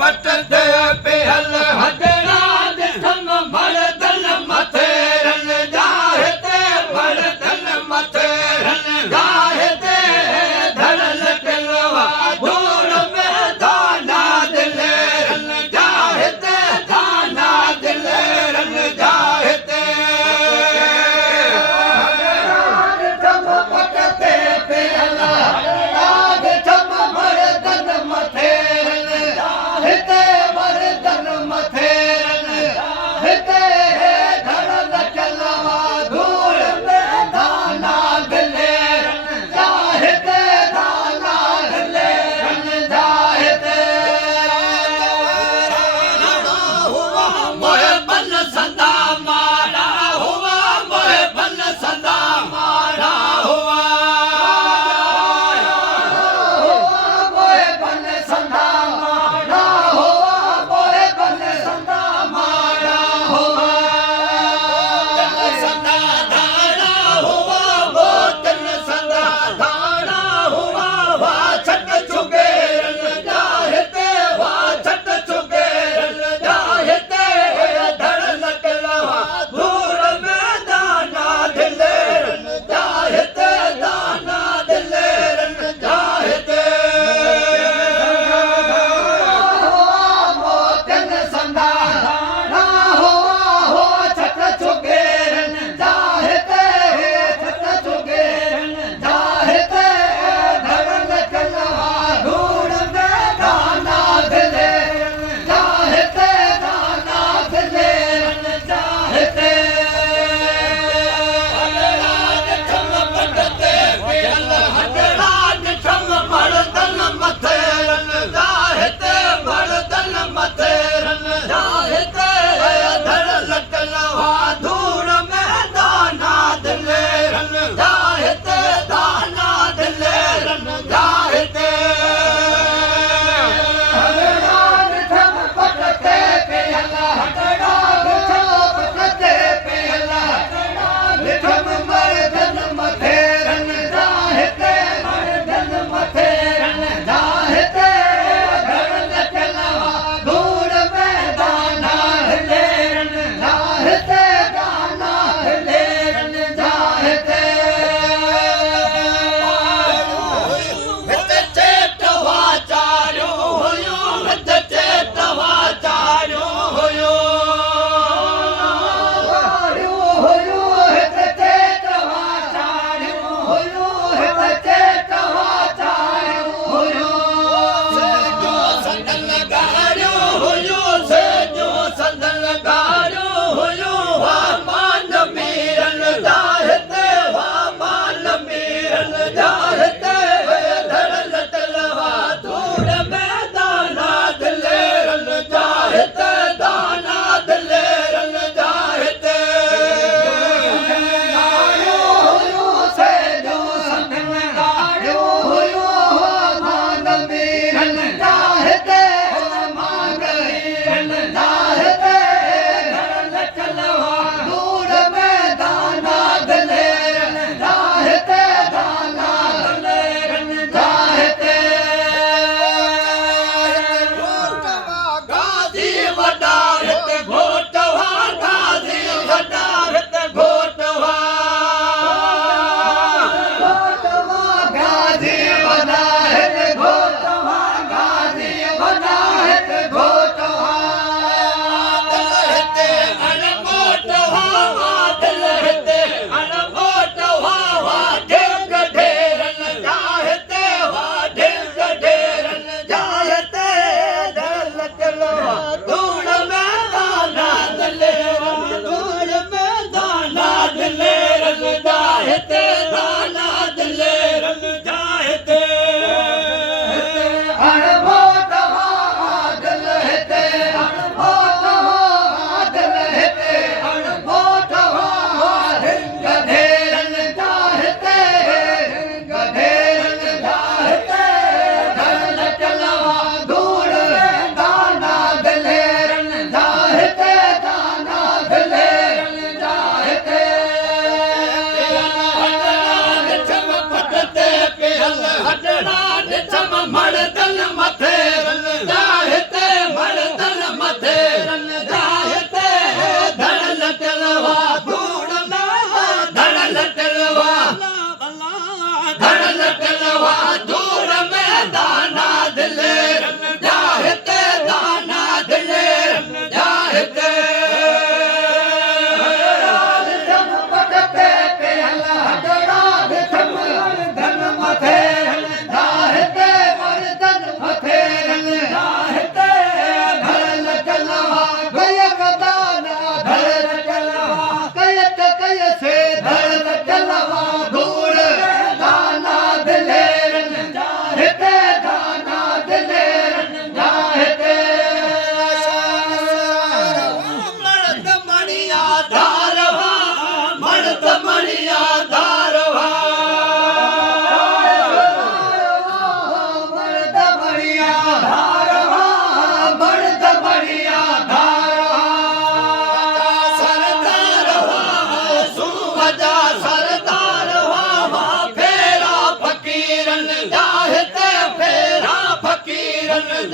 पट ते पियल हॾड़ा ॾिठम मर्दन मथे रन जाहे ते मर्दन मथे रन जाहे ते धरल टिलवा धूड़ में दाना दिले रन जाहे ते दाना दिले रन जाहे ते ॾिठम पट ते पियल हॾड़ा ॾिठम मर्दन मथे रन जाहे ते मर्दन मथे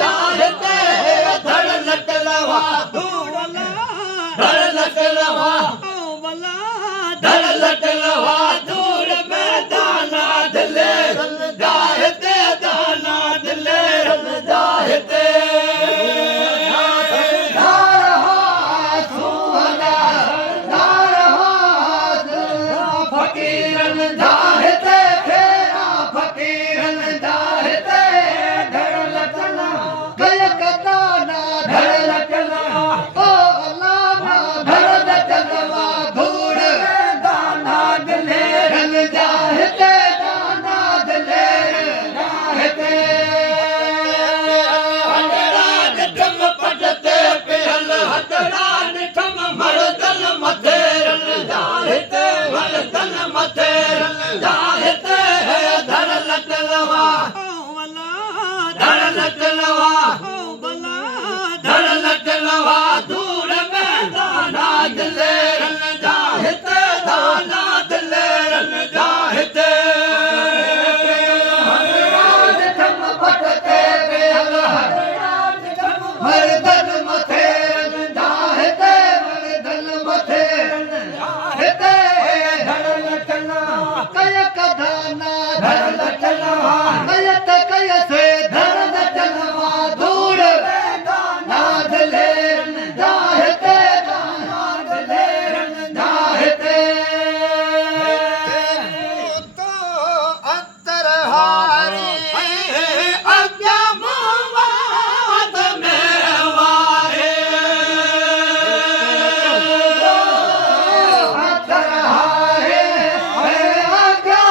जाहिते धड़ लट लवा धड़ लट लवा धड़ लट लवा दूर मैदाना दिलेर जाहिते दाना दिलेर जाहिते फकीरन जाहिते फेरा फकीरन जाहिते धड़ लटना गय कताना धड़ लटना ओ अल्लाह ना धड़ लटना धूड़ दाना दिलेरन जाहिते दाना दिलेर जाहिते हटड़ा निठम पटते पियल हटड़ा निठम मर्दन मथेरन जाहिते मर्दन मथेरन जाहिते धड़ लटलवा धड़ लटलवा धड़ लटलवा दूर मैदाना दिलेरन जाहिते दाना दिलेरन जाहिते निठम पटते पियल मर्दन मथेरन जाहिते मर्दन मथेरन जाहिते धड़ लटना कय कधाना धड़ लटना कयत कय से धड़ लटनवा धूड़ दाना दिलेरन जाहिते दाना दिलेरन जाहिते तो अंतर हारी अज्ञा मोहम्मद में वारे अंतर हारे अज्ञा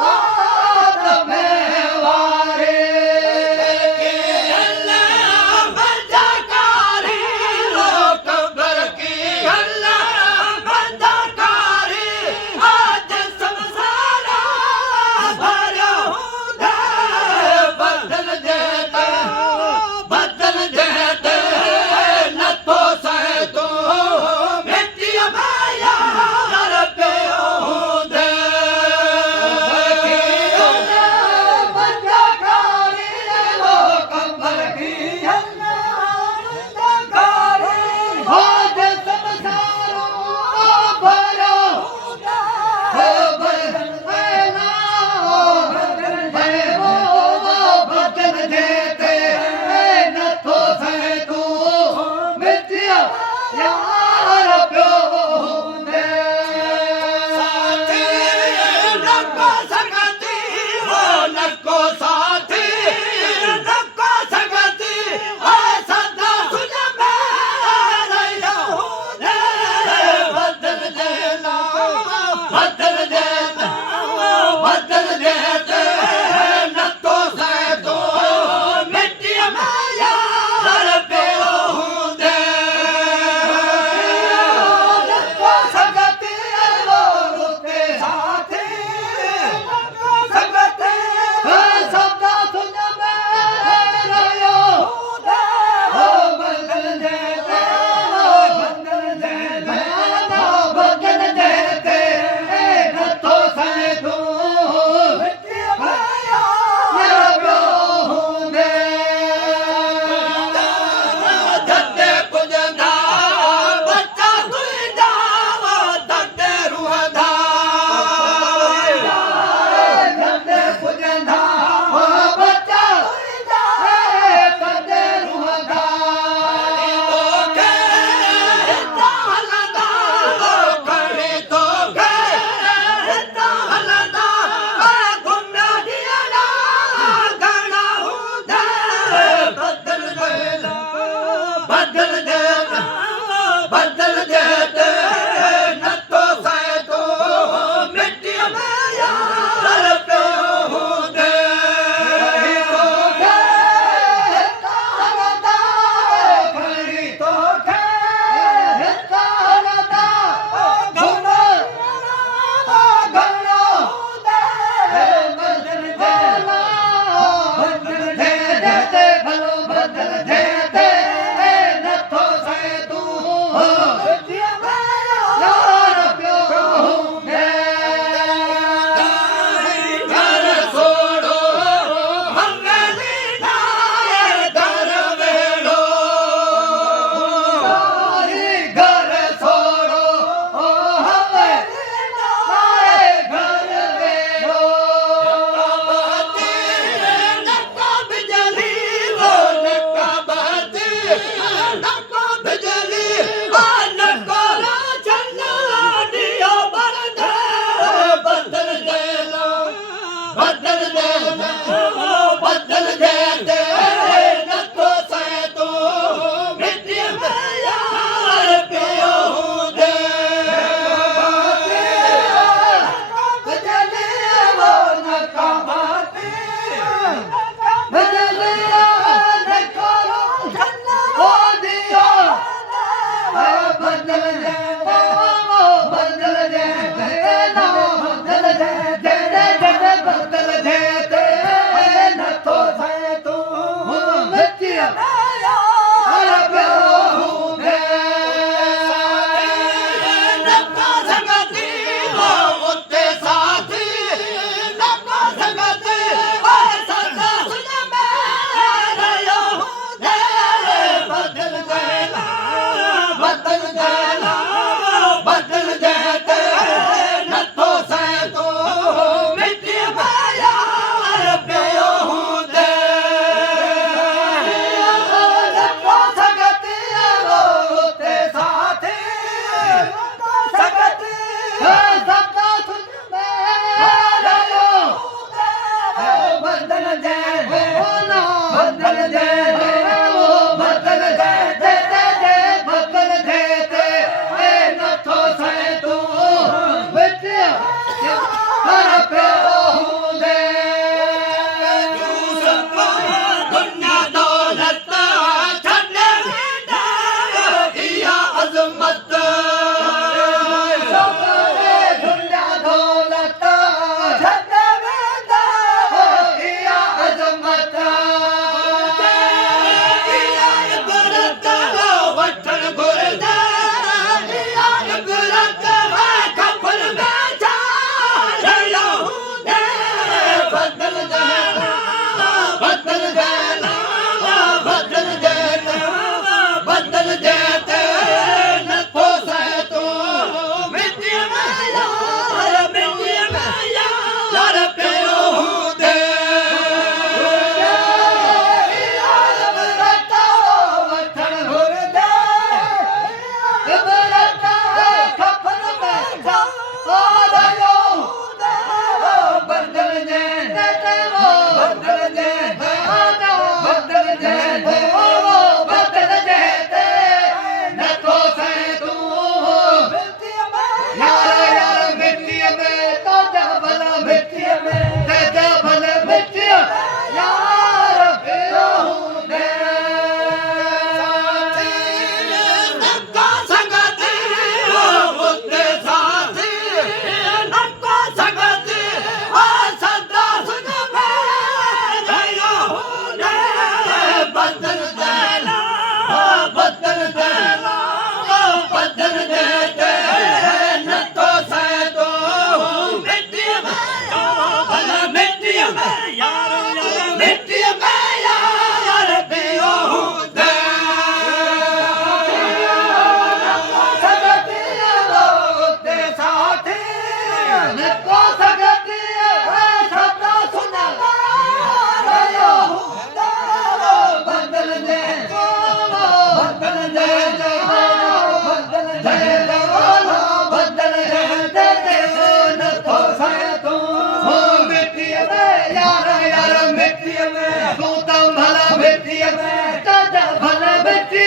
मोहम्मद में वारे अल्लाह बंदाकारी लोक भर की अल्लाह बंदाकारी आज संसारा भरा हूँ बदल देते न तो सहे तो मिट्टी माया कर पे दे बंदाकारी लोक भर की बंदाकारी आज संसारा भरा बदल देते न तो सहे तू मिट्टिया यार प्यो दे साथी नको संगती वो नको साथी नको संगती ओ सदा सुन मेरा यहूदे बदल देना बदल देना बदल देते न तो सहे तो मिट्टी माया कर पे दे वाला बदल दे नथो सहे तू हो मिट्टी में यार यार मिट्टी में तू तो भला मिट्टी में भला मिट्टी